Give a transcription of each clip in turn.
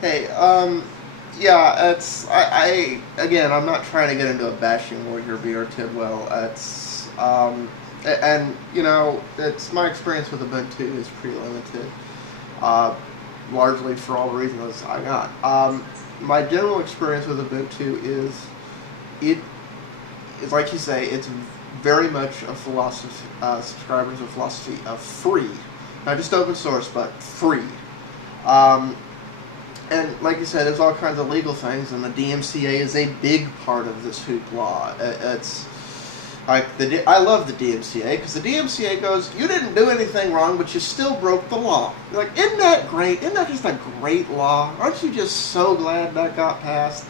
Hey, yeah, again, I'm not trying to get into a bashing war here, B.R. Tidwell. And, it's my experience with Ubuntu is pretty limited, uh, largely for all the reasons I got. My general experience with Ubuntu it is like you say, it's very much a philosophy, subscribers of philosophy of free, not just open source, but free. Um, and like you said, there's all kinds of legal things, and the DMCA is a big part of this hoopla. It's like I love the DMCA because the DMCA goes, you didn't do anything wrong, but you still broke the law. You're like, isn't that great? Isn't that just a great law? Aren't you just so glad that got passed?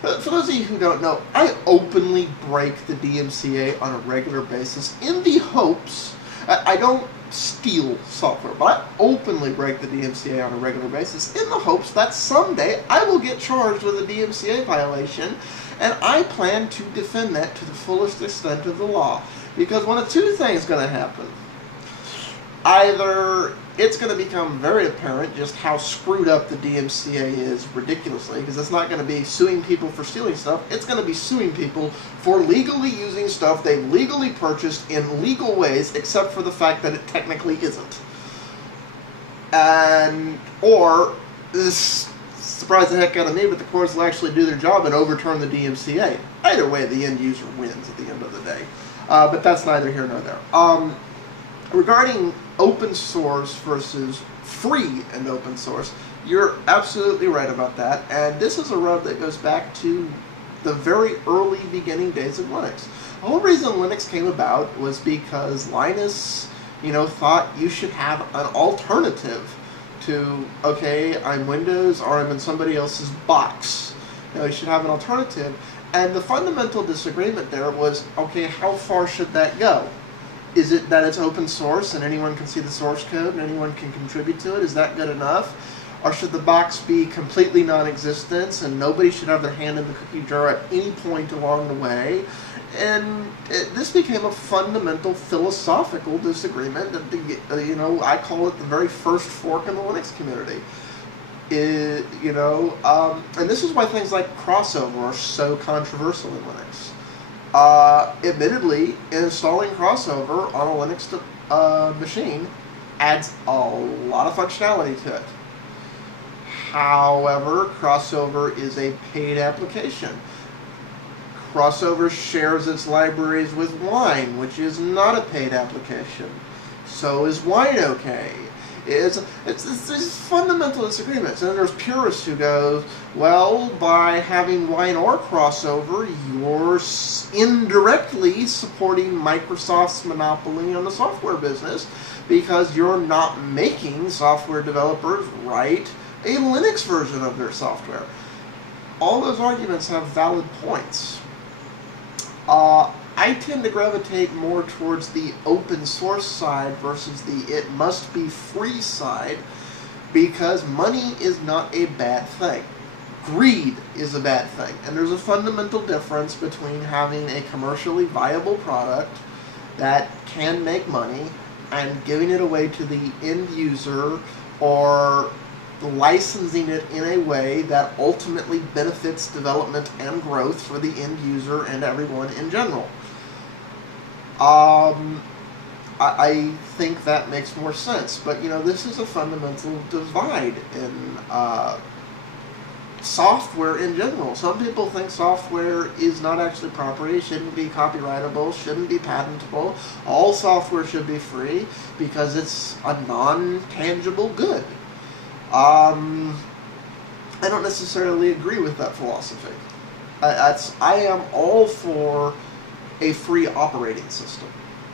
For those of you who don't know, I openly break the DMCA on a regular basis in the hopes, I don't steal software, but I openly break the DMCA on a regular basis in the hopes that someday I will get charged with a DMCA violation, and I plan to defend that to the fullest extent of the law. Because one of two things is going to happen. Either it's going to become very apparent just how screwed up the DMCA is ridiculously, because it's not going to be suing people for stealing stuff, it's going to be suing people for legally using stuff they legally purchased in legal ways, except for the fact that it technically isn't. Or, this surprised the heck out of me, but the courts will actually do their job and overturn the DMCA. Either way, the end user wins at the end of the day. But that's neither here nor there. Regarding open source versus free and open source, you're absolutely right about that. And this is a rub that goes back to the very early beginning days of Linux. The whole reason Linux came about was because Linus, thought you should have an alternative to, okay, I'm Windows or I'm in somebody else's box. You should have an alternative. And the fundamental disagreement there was, okay, how far should that go? Is it that it's open source and anyone can see the source code and anyone can contribute to it? Is that good enough? Or should the box be completely non-existent and nobody should have their hand in the cookie jar at any point along the way? And this became a fundamental philosophical disagreement that, I call it the very first fork in the Linux community. And this is why things like crossover are so controversial in Linux. Admittedly, installing crossover on a Linux machine adds a lot of functionality to it. However, crossover is a paid application. Crossover shares its libraries with Wine, which is not a paid application. So is Wine okay? It's these fundamental disagreements. And there's purists who go, well, by having Wine or crossover, you're indirectly supporting Microsoft's monopoly on the software business because you're not making software developers write a Linux version of their software. All those arguments have valid points. I tend to gravitate more towards the open source side versus the it must be free side because money is not a bad thing. Greed is a bad thing. And there's a fundamental difference between having a commercially viable product that can make money and giving it away to the end user or licensing it in a way that ultimately benefits development and growth for the end user and everyone in general. I think that makes more sense, but this is a fundamental divide in software in general. Some people think software is not actually property, shouldn't be copyrightable, shouldn't be patentable. All software should be free because it's a non-tangible good. I don't necessarily agree with that philosophy. I am all for a free operating system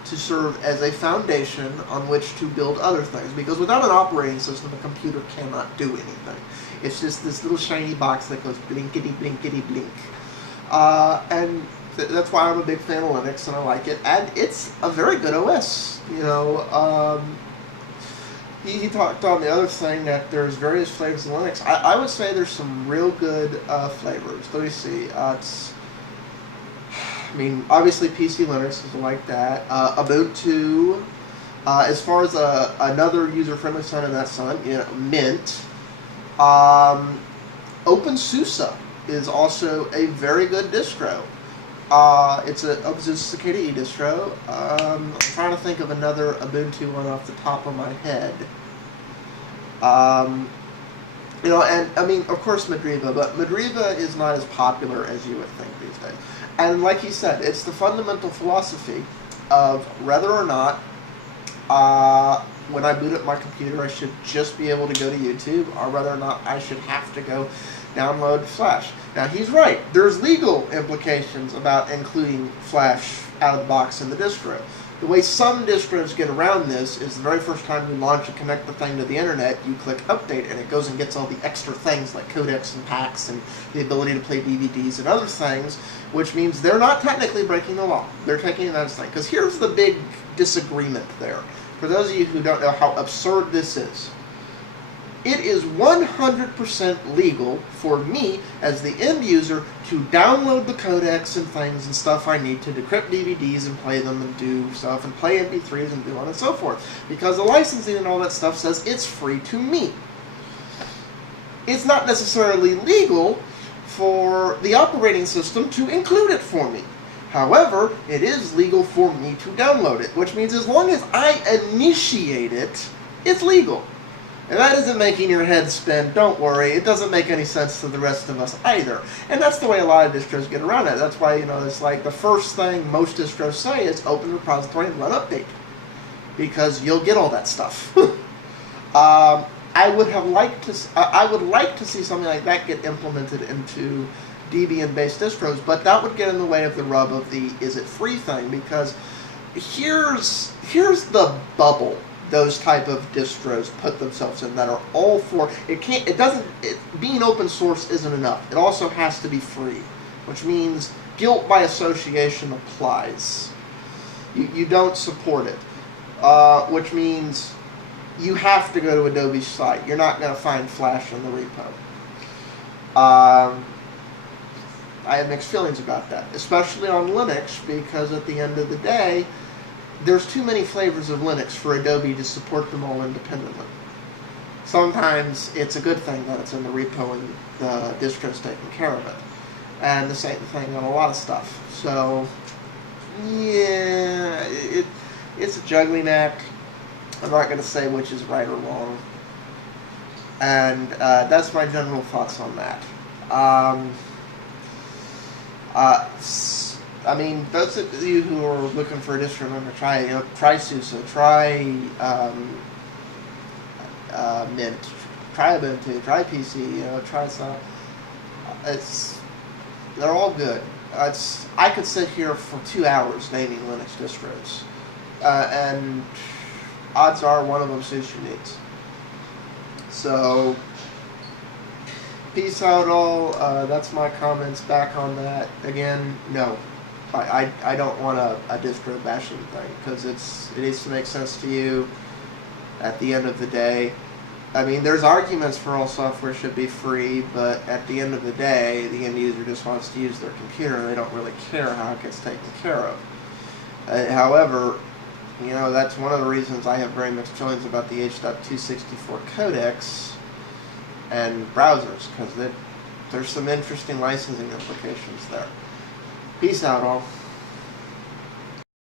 to serve as a foundation on which to build other things. Because without an operating system, a computer cannot do anything. It's just this little shiny box that goes blinkety, blinkety, blink. That's why I'm a big fan of Linux, and I like it. And it's a very good OS. He talked on the other thing that there's various flavors of Linux. I would say there's some real good flavors. Let me see. Obviously PC Linux is like that. Ubuntu. As far as another user-friendly son in that son, Mint. OpenSUSE is also a very good distro. It's an OpenSUSE KDE distro. I'm trying to think of another Ubuntu one off the top of my head. You know, and I mean, of course, Madriva, but Madriva is not as popular as you would think these days. And like he said, it's the fundamental philosophy of whether or not when I boot up my computer, I should just be able to go to YouTube, or whether or not I should have to go download Flash. Now, he's right. There's legal implications about including Flash out of the box in the distro. The way some distros get around this is the very first time you launch and connect the thing to the internet, you click update, and it goes and gets all the extra things like codecs and packs and the ability to play DVDs and other things, which means they're not technically breaking the law. They're taking that as thing. Because here's the big disagreement there. For those of you who don't know how absurd this is, it is 100% legal for me, as the end user, to download the codecs and things and stuff I need to decrypt DVDs and play them and do stuff and play MP3s and do on and so forth. Because the licensing and all that stuff says it's free to me. It's not necessarily legal for the operating system to include it for me. However, it is legal for me to download it, which means as long as I initiate it, it's legal. And that isn't making your head spin, don't worry, it doesn't make any sense to the rest of us either. And that's the way a lot of distros get around it. That's why, you know, it's like the first thing most distros say is open repository and run update. Because you'll get all that stuff. I would like to see something like that get implemented into Debian-based distros, but that would get in the way of the rub of the is it free thing, because here's the bubble those type of distros put themselves in that are all for being open source isn't enough. It also has to be free, which means guilt by association applies. You don't support it, which means you have to go to Adobe's site. You're not going to find Flash in the repo. I have mixed feelings about that, especially on Linux, because at the end of the day, there's too many flavors of Linux for Adobe to support them all independently. Sometimes it's a good thing that it's in the repo and the distro's taking care of it. And the same thing on a lot of stuff. So, yeah, it's a juggling act. I'm not going to say which is right or wrong. And that's my general thoughts on that. I mean, those of you who are looking for a distro, remember, try SUSE, try Mint, try Ubuntu, try PC, try some. They're all good. I could sit here for 2 hours naming Linux distros, and odds are one of them suits your needs. So, peace out all. That's my comments back on that. Again, no. I don't want a distro bashing thing, because it needs to make sense to you at the end of the day. I mean, there's arguments for all software should be free, but at the end of the day, the end user just wants to use their computer, and they don't really care how it gets taken care of. However, that's one of the reasons I have very mixed feelings about the H.264 codecs and browsers, because there's some interesting licensing implications there. Peace out, all.